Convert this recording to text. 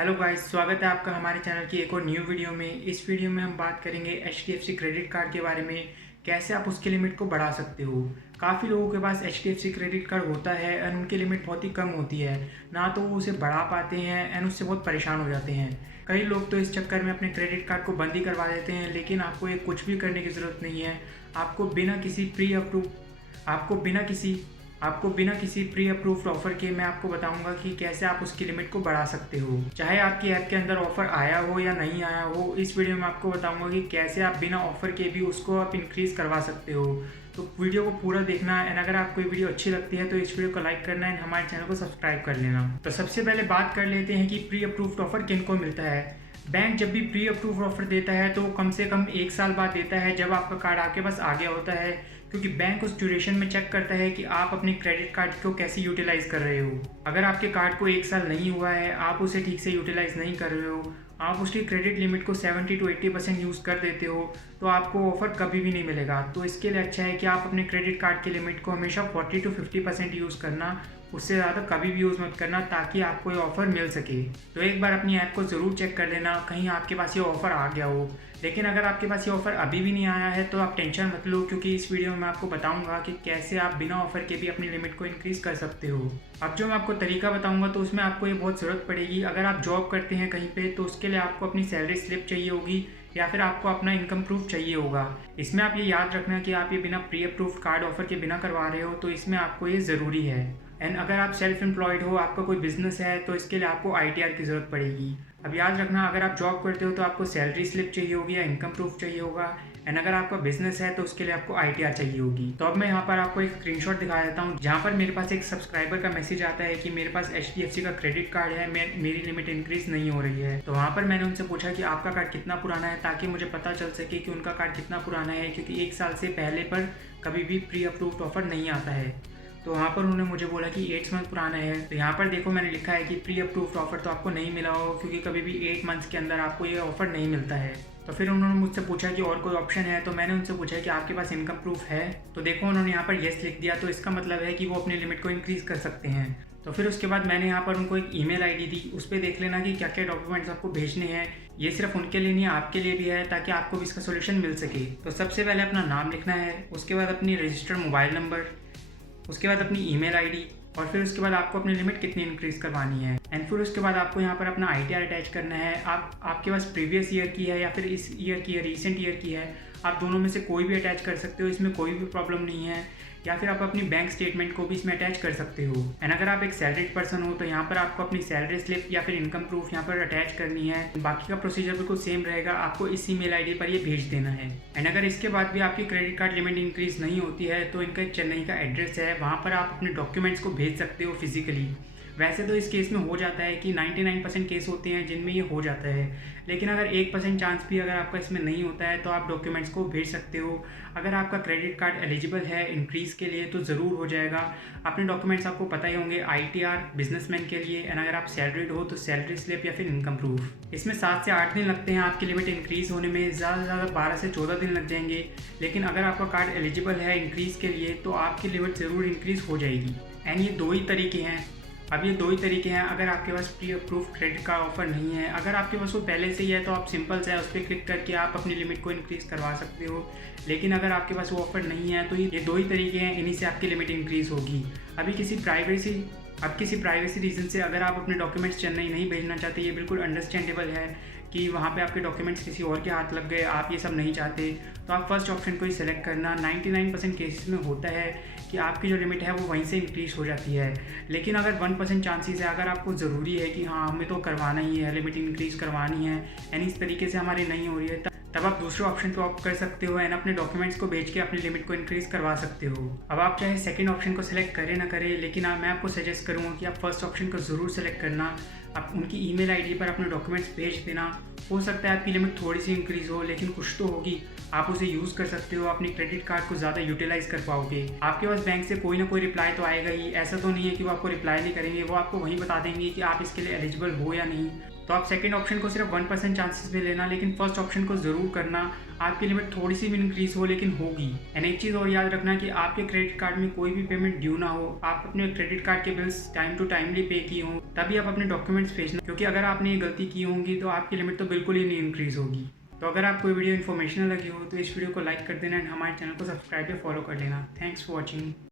Hello guys, स्वागत है आपका हमारे चैनल की एक और न्यू वीडियो में। इस वीडियो में हम बात करेंगे HDFC क्रेडिट कार्ड के बारे में, कैसे आप उसकी लिमिट को बढ़ा सकते हो। काफ़ी लोगों के पास HDFC क्रेडिट कार्ड होता है एंड उनकी लिमिट बहुत ही कम होती है, ना तो वो उसे बढ़ा पाते हैं एंड उससे बहुत परेशान हो जाते हैं। कई लोग तो इस चक्कर में अपने क्रेडिट कार्ड को बंद ही करवा देते हैं, लेकिन आपको ये कुछ भी करने की ज़रूरत नहीं है। आपको बिना किसी प्री अप्रूव आपको बिना किसी प्री अप्रूव्ड ऑफर के मैं आपको बताऊंगा कि कैसे आप उसकी लिमिट को बढ़ा सकते हो। चाहे आपकी ऐप के अंदर ऑफर आया हो या नहीं आया हो, इस वीडियो में आपको बताऊंगा कि कैसे आप बिना ऑफर के भी उसको आप इंक्रीज करवा सकते हो। तो वीडियो को पूरा देखना एंड अगर आपको ये वीडियो अच्छी लगती है तो इस वीडियो को लाइक करना एंड हमारे चैनल को सब्सक्राइब कर लेना। तो सबसे पहले बात कर लेते हैं कि प्री अप्रूव्ड ऑफर किन को मिलता है। बैंक जब भी प्री अप्रूव्ड ऑफर देता है तो कम से कम 1 साल बाद देता है, जब आपका कार्ड आपके पास आ गया होता है, क्योंकि बैंक उस ड्यूरेशन में चेक करता है कि आप अपने क्रेडिट कार्ड को कैसे यूटिलाइज कर रहे हो। अगर आपके कार्ड को 1 साल नहीं हुआ है, आप उसे ठीक से यूटिलाइज नहीं कर रहे हो, आप उसकी क्रेडिट लिमिट को 70 to 80% यूज़ कर देते हो, तो आपको ऑफर कभी भी नहीं मिलेगा। तो इसके लिए अच्छा है कि आप अपने क्रेडिट कार्ड की लिमिट को हमेशा 40 to 50% यूज़ करना, उससे ज़्यादा कभी भी यूज़ मत करना, ताकि आपको ये ऑफ़र मिल सके। तो एक बार अपनी ऐप को ज़रूर चेक कर लेना, कहीं आपके पास ये ऑफ़र आ गया हो। लेकिन अगर आपके पास ये ऑफ़र अभी भी नहीं आया है तो आप टेंशन मत लो, क्योंकि इस वीडियो में मैं आपको बताऊंगा कि कैसे आप बिना ऑफ़र के भी अपनी लिमिट को इंक्रीज़ कर सकते हो। अब जो मैं आपको तरीका बताऊंगा तो उसमें आपको ये बहुत ज़रूरत पड़ेगी। अगर आप जॉब करते हैं कहीं पे, तो उसके लिए आपको अपनी सैलरी स्लिप चाहिए होगी या फिर आपको अपना इनकम प्रूफ चाहिए होगा। इसमें आप ये याद रखना कि आप ये बिना प्री अप्रूव्ड कार्ड ऑफर के बिना करवा रहे हो, तो इसमें आपको ये ज़रूरी है। एंड अगर आप सेल्फ एम्प्लॉयड हो, आपका कोई बिजनेस है, तो इसके लिए आपको ITR की ज़रूरत पड़ेगी। अब याद रखना, अगर आप जॉब करते हो तो आपको सैलरी स्लिप चाहिए होगी या इनकम प्रूफ चाहिए होगा। एंड अगर आपका बिजनेस है तो उसके लिए आपको ITR चाहिए होगी। तो अब मैं यहाँ पर आपको एक स्क्रीनशॉट दिखा देता हूँ, जहाँ पर मेरे पास एक सब्सक्राइबर का मैसेज आता है कि मेरे पास HDFC का क्रेडिट कार्ड है, मेरी लिमिट इंक्रीज नहीं हो रही है। तो वहाँ पर मैंने उनसे पूछा कि आपका कार्ड कितना पुराना है, ताकि मुझे पता चल सके कि उनका कार्ड कितना पुराना है, क्योंकि 1 साल से पहले पर कभी भी प्री अप्रूव्ड ऑफर नहीं आता है। तो वहाँ पर उन्होंने मुझे बोला कि 8 मंथ पुराना है। तो यहाँ पर देखो मैंने लिखा है कि प्री अप्रूव्ड ऑफर तो आपको नहीं मिला हो, क्योंकि कभी भी 8 मंथ्स के अंदर आपको ये ऑफर नहीं मिलता है। तो फिर उन्होंने मुझसे पूछा कि और कोई ऑप्शन है, तो मैंने उनसे पूछा कि आपके पास इनकम प्रूफ है। तो देखो उन्होंने यहाँ पर येस लिख दिया, तो इसका मतलब है कि वो अपनी लिमिट को इंक्रीज़ कर सकते हैं। तो फिर उसके बाद मैंने यहाँ पर उनको एक ईमेल आईडी दी, उस पर देख लेना कि क्या क्या डॉक्यूमेंट्स आपको भेजने हैं। ये सिर्फ उनके लिए नहीं, आपके लिए भी है, ताकि आपको भी इसका सोल्यूशन मिल सके। तो सबसे पहले अपना नाम लिखना है, उसके बाद अपनी रजिस्टर्ड मोबाइल नंबर, उसके बाद अपनी ईमेल आईडी, और फिर उसके बाद आपको अपनी लिमिट कितनी इंक्रीज़ करवानी है। एंड फिर उसके बाद आपको यहाँ पर अपना ITR अटैच करना है। आपके पास प्रीवियस ईयर की है या फिर इस ईयर की है, रिसेंट ईयर की है, आप दोनों में से कोई भी अटैच कर सकते हो, इसमें कोई भी प्रॉब्लम नहीं है। या फिर आप अपनी बैंक स्टेटमेंट को भी इसमें अटैच कर सकते हो। एंड अगर आप एक सैलरीड पर्सन हो तो यहाँ पर आपको अपनी सैलरी स्लिप या फिर इनकम प्रूफ यहाँ पर अटैच करनी है। बाकी का प्रोसीजर बिल्कुल सेम रहेगा, आपको इस ईमेल आईडी पर ये भेज देना है। एंड अगर इसके बाद भी आपकी क्रेडिट कार्ड लिमिट इंक्रीज नहीं होती है, तो इनका एक चेन्नई का एड्रेस है, वहाँ पर आप अपने डॉक्यूमेंट्स को भेज सकते हो फिजिकली। वैसे तो इस केस में हो जाता है कि 99% केस होते हैं जिनमें ये हो जाता है, लेकिन अगर 1% चांस भी अगर आपका इसमें नहीं होता है तो आप डॉक्यूमेंट्स को भेज सकते हो। अगर आपका क्रेडिट कार्ड एलिजिबल है इंक्रीज़ के लिए तो ज़रूर हो जाएगा। अपने डॉक्यूमेंट्स आपको पता ही होंगे, ITR बिजनेसमैन के लिए, एंड अगर आप सैलरीड हो तो सैलरी स्लिप या फिर इनकम प्रूफ। इसमें 7 से 8 दिन लगते हैं आपकी लिमिट इंक्रीज़ होने में, ज़्यादा से ज़्यादा 12 से 14 दिन लग जाएंगे। लेकिन अगर आपका कार्ड एलिजिबल है इंक्रीज़ के लिए तो आपकी लिमिट ज़रूर इंक्रीज़ हो जाएगी। एंड ये 2 ही तरीके हैं। अब ये 2 ही तरीके हैं अगर आपके पास pre approve credit card offer नहीं है। अगर आपके पास वो पहले से ही है तो आप सिंपल से उस पर क्लिक करके आप अपनी लिमिट को इंक्रीज़ करवा सकते हो। लेकिन अगर आपके पास वो ऑफर नहीं है तो ये 2 ही तरीके हैं, इन्हीं से आपकी लिमिट इंक्रीज़ होगी। किसी प्राइवेसी रीज़न से अगर आप अपने डॉक्यूमेंट्स चेन्नई नहीं भेजना चाहते, ये बिल्कुल अंडरस्टैंडेबल है कि वहाँ पे आपके डॉक्यूमेंट्स किसी और के हाथ लग गए, आप ये सब नहीं चाहते, तो आप फर्स्ट ऑप्शन को ही सिलेक्ट करना। 99% केसेस में होता है कि आपकी जो लिमिट है वो वहीं से इंक्रीज़ हो जाती है। लेकिन अगर 1% चांसेस है, अगर आपको ज़रूरी है कि हाँ हमें तो करवाना ही है, लिमिट इंक्रीज़ करवानी है, यानी इस तरीके से हमारी नहीं हो रही है, तब आप दूसरे ऑप्शन पे ऑप्ट कर सकते हो एंड अपने डॉक्यूमेंट्स को भेज के अपनी लिमिट को इंक्रीज़ करवा सकते हो। अब आप चाहे सेकंड ऑप्शन को सिलेक्ट करें ना करें, लेकिन मैं आपको सजेस्ट करूँगा कि आप फर्स्ट ऑप्शन को ज़रूर सेलेक्ट करना। आप उनकी ईमेल आईडी पर अपने डॉक्यूमेंट्स भेज देना। हो सकता है आपकी लिमिट थोड़ी सी इंक्रीज़ हो, लेकिन कुछ तो होगी, आप उसे यूज़ कर सकते हो, अपनी क्रेडिट कार्ड को ज़्यादा यूटिलाइज़ कर पाओगे। आपके पास बैंक से कोई ना कोई रिप्लाई तो आएगा ही, ऐसा तो नहीं है कि वो आपको रिप्लाई नहीं करेंगे, वो आपको वहीं बता देंगे कि आप इसके लिए एलिजिबल हो या नहीं। तो आप सेकंड ऑप्शन को सिर्फ 1% चांसेस में लेना, लेकिन फर्स्ट ऑप्शन को ज़रूर करना। आपकी लिमिट थोड़ी सी भी इंक्रीज हो लेकिन होगी। एंड एक चीज़ और याद रखना कि आपके क्रेडिट कार्ड में कोई भी पेमेंट ड्यू ना हो, आप अपने क्रेडिट कार्ड के bills time to timely pay किए हों, तभी आप अपने डॉक्यूमेंट्स भेजना, क्योंकि अगर आपने ये गलती की होंगी तो आपकी लिमिट तो बिल्कुल ही नहीं इंक्रीज होगी। तो अगर आपको ये वीडियो इन्फॉर्मेशनल लगी हो तो इस वीडियो को लाइक कर देना एंड हमारे चैनल को सब्सक्राइब या फॉलो कर लेना। Thanks for watching.